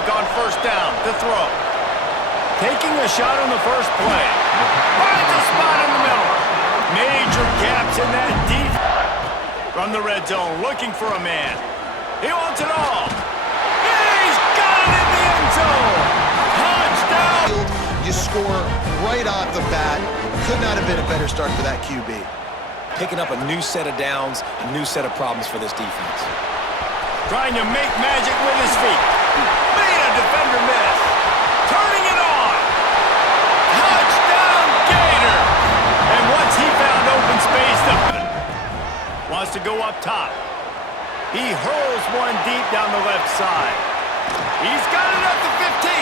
fake on first down to throw. Taking a shot on the first play. Finds a spot in the middle. Major gaps in that deep. From the red zone, looking for a man. He wants it all. He's got it in the end zone. Touchdown. You score right off the bat. Could not have been a better start for that QB. Picking up a new set of downs, a new set of problems for this defense. Trying to make magic with his feet. Made a defender miss. Turning it on. Touchdown, Gator. And once he found open space, wants to go up top. He hurls one deep down the left side. He's got it up to 15.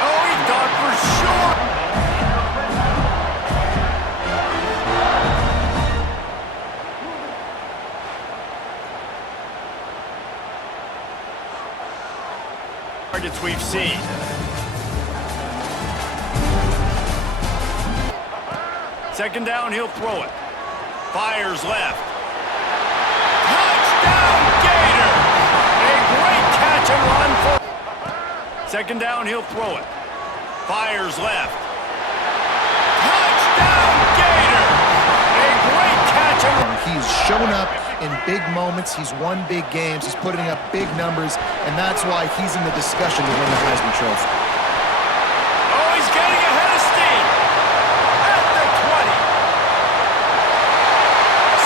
Oh, he thought for sure. Targets we've seen. Second down, he'll throw it. Fires left. Touchdown, Gator! A great catch and run for... Second down, he'll throw it. Fires left. Touchdown, Gator! A great catch and run. He's shown up in big moments. He's won big games. He's putting up big numbers, and that's why he's in the discussion to win the Heisman Trophy. Oh, he's getting ahead of steam. At the 20.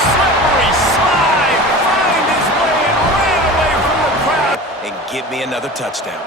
Slippery slide. Find his way and ran away from the crowd. And give me another touchdown.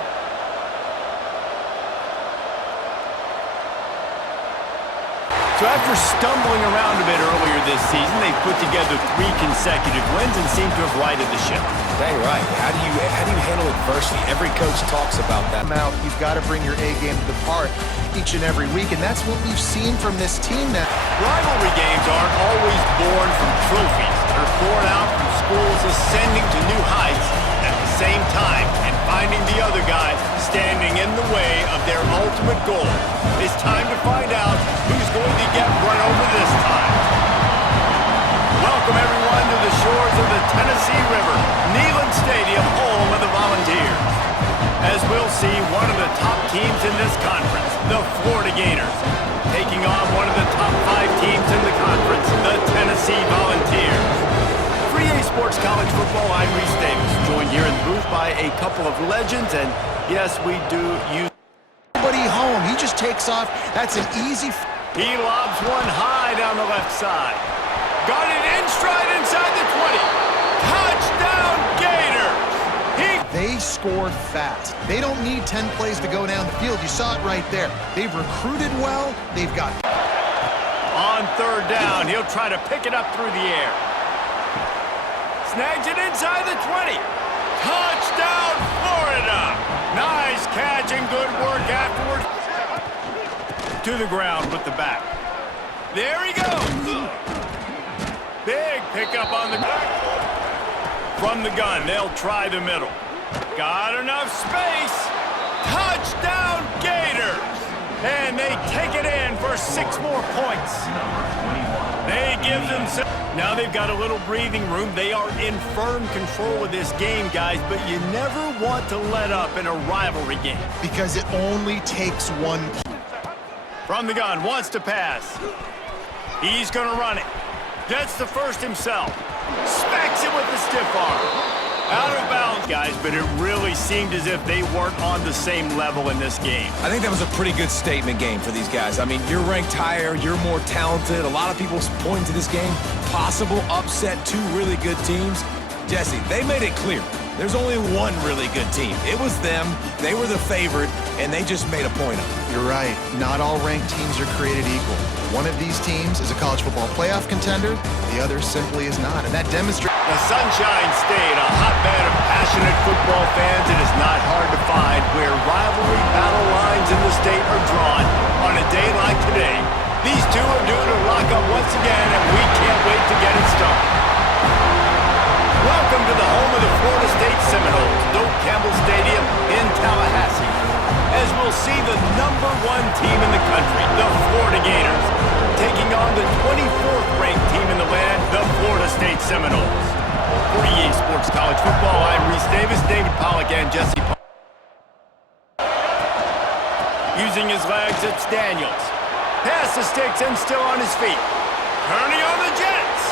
So after stumbling around a bit earlier this season, they've put together 3 consecutive wins and seem to have righted the ship. Dang right. How do you handle adversity? Every coach talks about that. You've got to bring your A game to the park each and every week, and that's what we've seen from this team now. Rivalry games aren't always born from trophies. They're born out from schools ascending to new heights at the same time and finding the other guy standing in the way of their ultimate goal. It's time to find out who's going to get run over this time. Welcome everyone to the shores of the Tennessee River, Neyland Stadium, home of the Volunteers. As we'll see, one of the top teams in this conference, the Florida Gators, taking on one of the top 5 teams in the conference, the Tennessee Volunteers. For EA Sports College Football, I'm Reese Davis, joined here in the booth by a couple of legends, and yes, we do use Nobody home. He just takes off. That's an easy... He lobs one high down the left side. Got it in stride inside the 20. Touchdown, Gators! They score fast. They don't need 10 plays to go down the field. You saw it right there. They've recruited well. They've got... On third down, he'll try to pick it up through the air. Snags it inside the 20. Touchdown, Florida! Nice catch and good work afterwards. To the ground with the back. There he goes. Big pickup on the... From the gun, they'll try the middle. Got enough space. Touchdown, Gators! And they take it in for 6 more points. They give them... Now they've got a little breathing room. They are in firm control of this game, guys, but you never want to let up in a rivalry game. Because it only takes one... From the gun, wants to pass. He's going to run it. Gets the first himself. Smacks it with the stiff arm. Out of bounds, guys, but it really seemed as if they weren't on the same level in this game. I think that was a pretty good statement game for these guys. I mean, you're ranked higher, you're more talented. A lot of people pointing to this game. Possible upset, 2 really good teams. Jesse, they made it clear. There's only one really good team. It was them. They were the favorite, and they just made a point of it. You're right. Not all ranked teams are created equal. One of these teams is a college football playoff contender. The other simply is not, and that demonstrates... The Sunshine State, a hotbed of passionate football fans. It is not hard to find where rivalry battle lines in the state are drawn on a day like today. These two are due to lock up once again, and we can't wait to get it started. Welcome to the home of the Florida State Seminoles, Doak Campbell Stadium in Tallahassee, as we'll see the #1 team in the country, the Florida Gators, taking on the 24th ranked team in the land, the Florida State Seminoles. For EA Sports College Football, I'm Reese Davis, David Pollack, and Jesse Paul. Using his legs, it's Daniels. Pass the sticks and still on his feet. Turning on the Jets.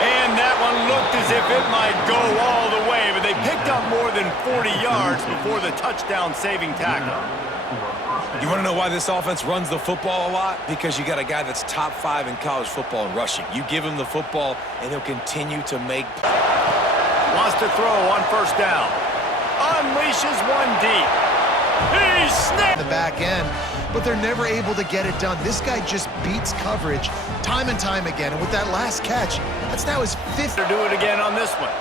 And that one looked as if it might go all the way, but they picked up more than 40 yards before the touchdown-saving tackle. You want to know why this offense runs the football a lot? Because you got a guy that's top 5 in college football in rushing. You give him the football, and he'll continue to make... Wants to throw on first down. Unleashes one deep. He snapped The back end, but they're never able to get it done. This guy just beats coverage time and time again. And with that last catch, that's now his 5th. to do it again on this one.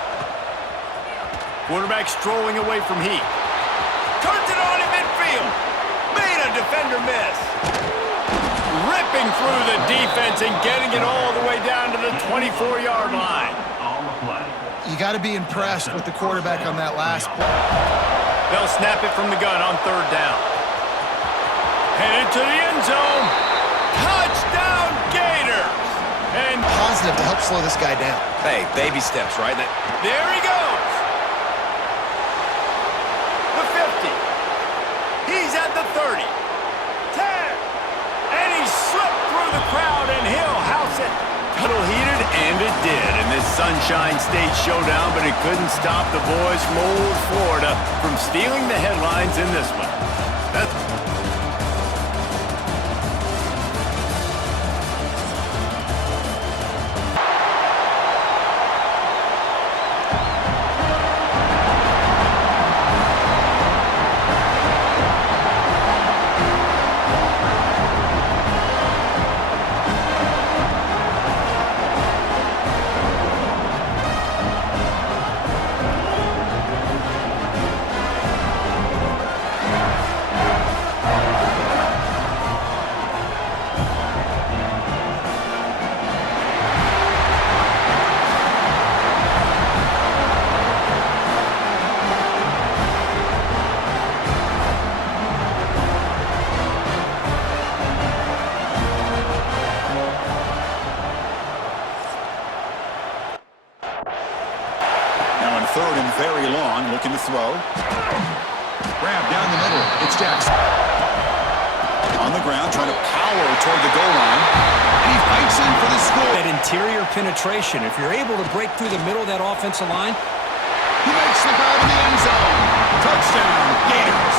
Quarterback strolling away from Heat. Turns it on in midfield. Made a defender miss. Ripping through the defense and getting it all the way down to the 24-yard line. You got to be impressed with the quarterback on that last play. They'll snap it from the gun on third down. Headed to the end zone. Touchdown Gators! And Positive to help slow this guy down. Hey, baby steps, right? there he goes. The 50. He's at the 30. 10. And he slipped through the crowd and he'll house it. A little heated, and it did in this Sunshine State showdown, but it couldn't stop the boys from old Florida from stealing the headlines in this one. Third and very long, looking to throw. Grab down the middle. It's Jackson. On the ground, trying to power toward the goal line. And he fights in for the score. That interior penetration, if you're able to break through the middle of that offensive line. He makes the grab in the end zone. Touchdown, Gators.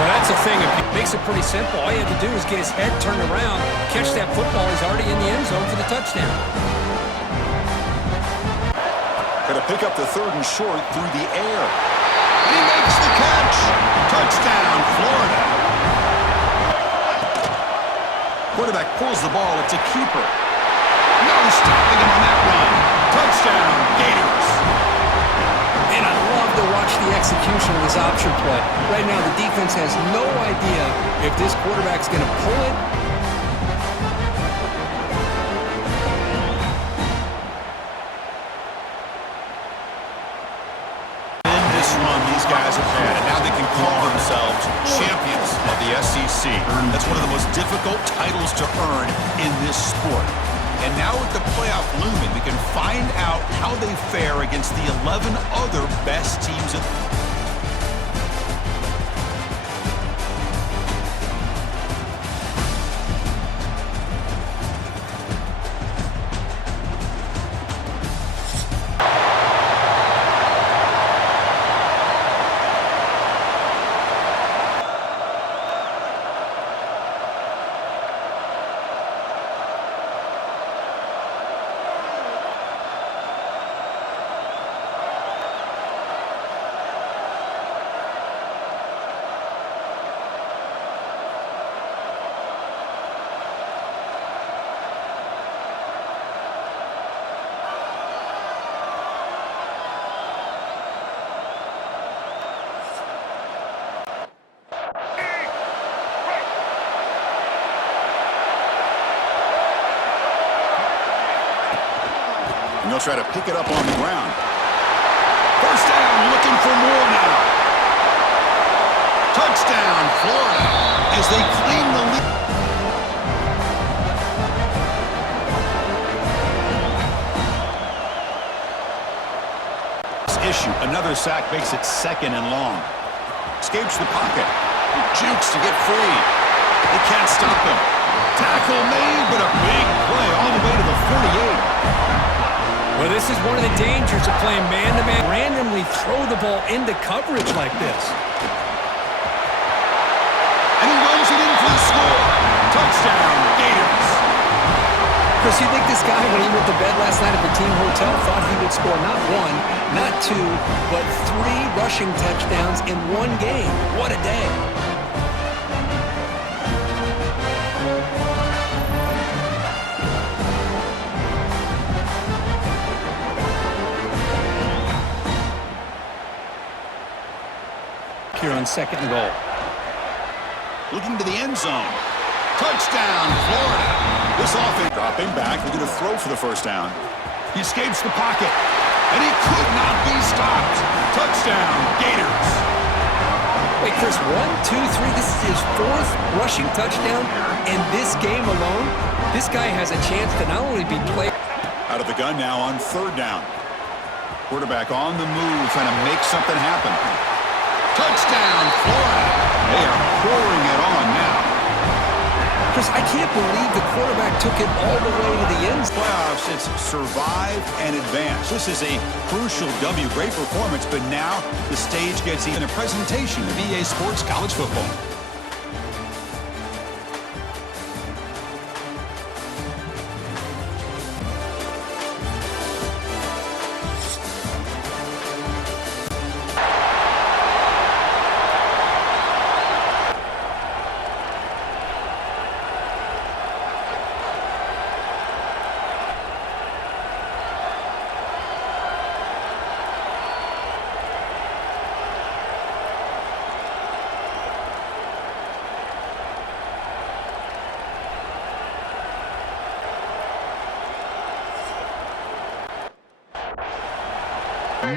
Well, that's the thing. It makes it pretty simple. All you have to do is get his head turned around, catch that football. He's already in the end zone for the touchdown. Going to pick up the third and short through the air. And he makes the catch. Touchdown, Florida. Quarterback pulls the ball. It's a keeper. No stopping him on that run. Touchdown, Gators. And I love to watch the execution of this option play. Right now, the defense has no idea if this quarterback's going to pull it. Guys have had, and now they can call themselves champions of the SEC. That's one of the most difficult titles to earn in this sport. And now with the playoff looming, we can find out how they fare against the 11 other best teams in and they'll try to pick it up on the ground. First down, looking for more now. Touchdown, Florida, as they claim the lead. Issue. Another sack makes it 2nd and long. Escapes the pocket. Jukes to get free. They can't stop him. Tackle made, but a big play all the way to the 48. Well, this is one of the dangers of playing man-to-man. Randomly throw the ball into coverage like this. And he runs it in for the score. Touchdown, Gators. Chris, you think this guy, when he went to bed last night at the team hotel, thought he would score not one, not two, but 3 rushing touchdowns in one game? What a day. Here on 2nd and goal. Looking to the end zone. Touchdown, Florida. This offense dropping back. Looking to throw for the first down. He escapes the pocket. And he could not be stopped. Touchdown, Gators. Wait, Chris, 1, 2, 3. This is his 4th rushing touchdown in this game alone. This guy has a chance to not only be played. Out of the gun now on 3rd down. Quarterback on the move, trying to make something happen. Touchdown, Florida. They are pouring it on now. Chris, I can't believe the quarterback took it all the way to the end. Playoffs, it's survive and advance. This is a crucial W. Great performance, but now the stage gets even a presentation of EA Sports College Football.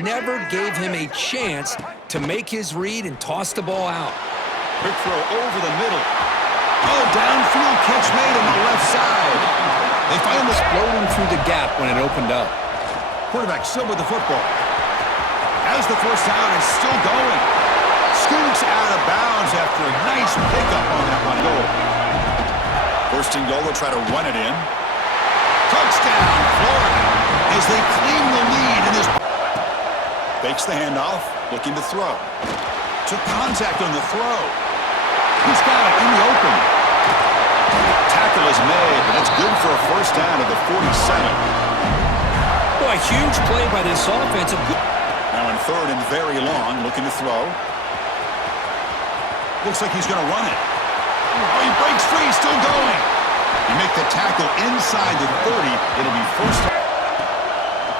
Never gave him a chance to make his read and toss the ball out. Quick throw over the middle. Oh, downfield catch made on the left side. They find this Exploding through the gap when it opened up. quarterback still with the football. Has the first down and still going. Scoots out of bounds after a nice pickup on that one goal. First and goal, they'll try to run it in. Touchdown, Florida, as they claim the lead in this. Fakes the handoff, looking to throw. Took contact on the throw. He's got it in the open. Tackle is made, but it's good for a first down at the 47. Boy, huge play by this offense. Now in 3rd and very long, looking to throw. Looks like he's going to run it. Oh, he breaks free, still going. You make the tackle inside the 30, it'll be first down.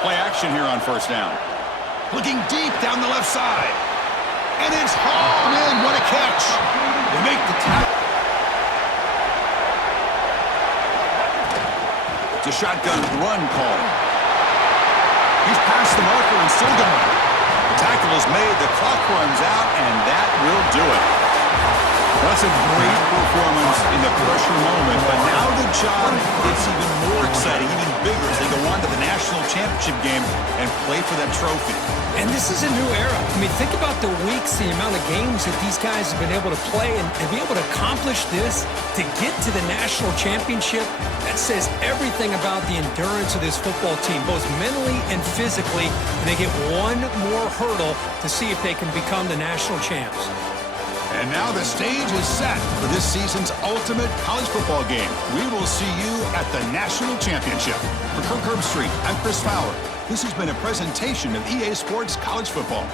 Play action here on first down. Looking deep down the left side. And it's hauled in. What a catch. They make the tackle. It's a shotgun run call. He's past the marker and still going. The tackle is made. The clock runs out, and that will do it. That's a great performance in the pressure moment, but now the job gets even more exciting, even bigger as they go on to the national championship game and play for that trophy. And this is a new era. I mean, think about the weeks, the amount of games that these guys have been able to play and be able to accomplish this, to get to the national championship. That says everything about the endurance of this football team, both mentally and physically. And they get one more hurdle to see if they can become the national champs. And now the stage is set for this season's ultimate college football game. We will see you at the national championship. For Kirk Herbstreit, I'm Chris Fowler. This has been a presentation of EA Sports College Football.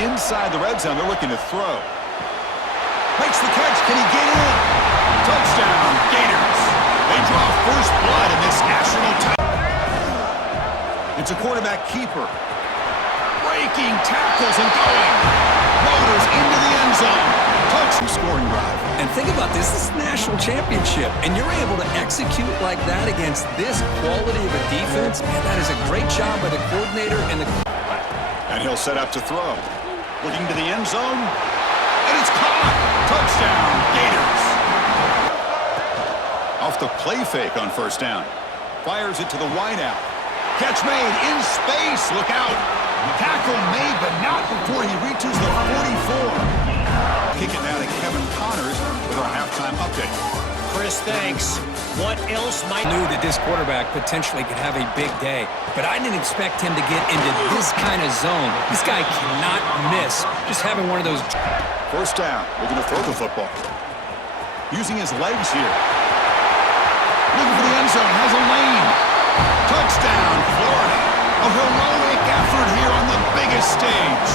inside the red zone. They're looking to throw. Makes the catch. Can he get in? Touchdown, Gators. They draw first blood in this national title. It's a quarterback keeper. Breaking tackles and going. Motors into the end zone. Touchdown scoring drive. And think about this. This is a national championship, and you're able to execute like that against this quality of a defense. Man, that is a great job by the coordinator and the... And he'll set up to throw. Looking to the end zone. And it's caught. Touchdown, Gators. Off the play fake on first down. Fires it to the wideout. Catch made in space. Look out. Tackle made, but not before he reaches the 44. Kick it now to Kevin Connors with our halftime update. Chris, thanks. What else might... Knew that this quarterback potentially could have a big day, but I didn't expect him to get into this kind of zone. This guy cannot miss. Just having one of those... First down. Looking to throw the football. Using his legs here. Looking for the end zone. Has a lane. Touchdown, Florida. A heroic effort here on the biggest stage.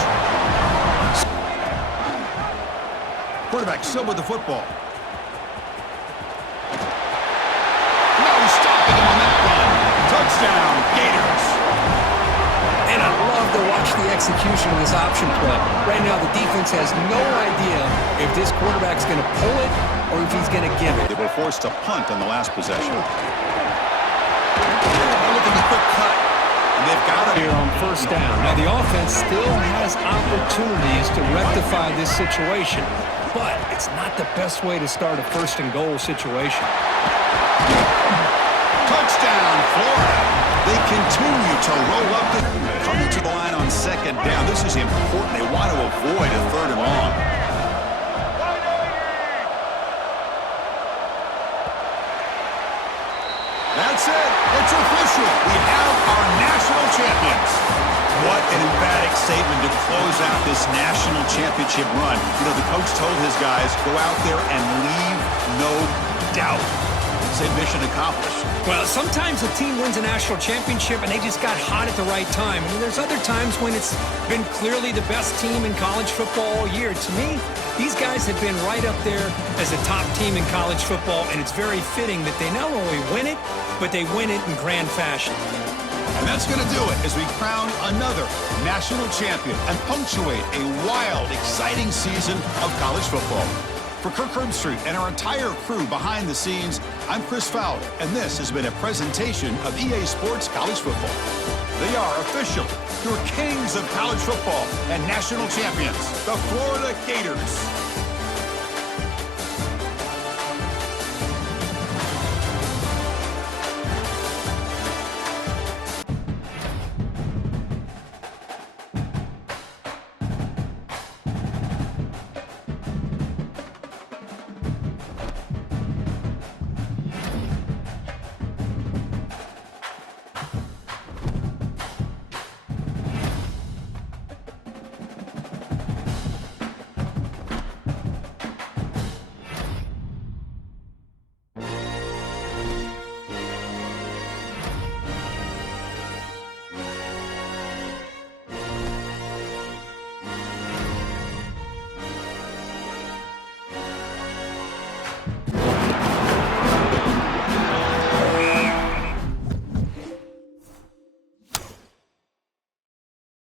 Quarterback still with the football. No stopping him on that run. Touchdown, Gators. And I love to watch the execution of this option play. Right now, the defense has no idea if this quarterback's going to pull it or if he's going to give it. They were forced to punt on the last possession. They're looking at a quick cut. And they've got it Here on first down. Now, the offense still has opportunities to rectify this situation, but it's not the best way to start a first and goal situation. Touchdown, Florida. They continue to roll up. Coming to the line on second down. This is important. They want to avoid a third and long. That's it. It's official. We have our national champions. What an emphatic statement to close out this national championship run. You know, the coach told his guys, go out there and leave no doubt. Say mission accomplished. Well, sometimes a team wins a national championship and they just got hot at the right time. And there's other times when it's been clearly the best team in college football all year. To me, these guys have been right up there as a top team in college football, and it's very fitting that they not only win it, but they win it in grand fashion. And that's going to do it as we crown another national champion and punctuate a wild, exciting season of college football. For Kirk Herbstreit and our entire crew behind the scenes, I'm Chris Fowler, and this has been a presentation of EA Sports College Football. They are official, your kings of college football and national champions, the Florida Gators.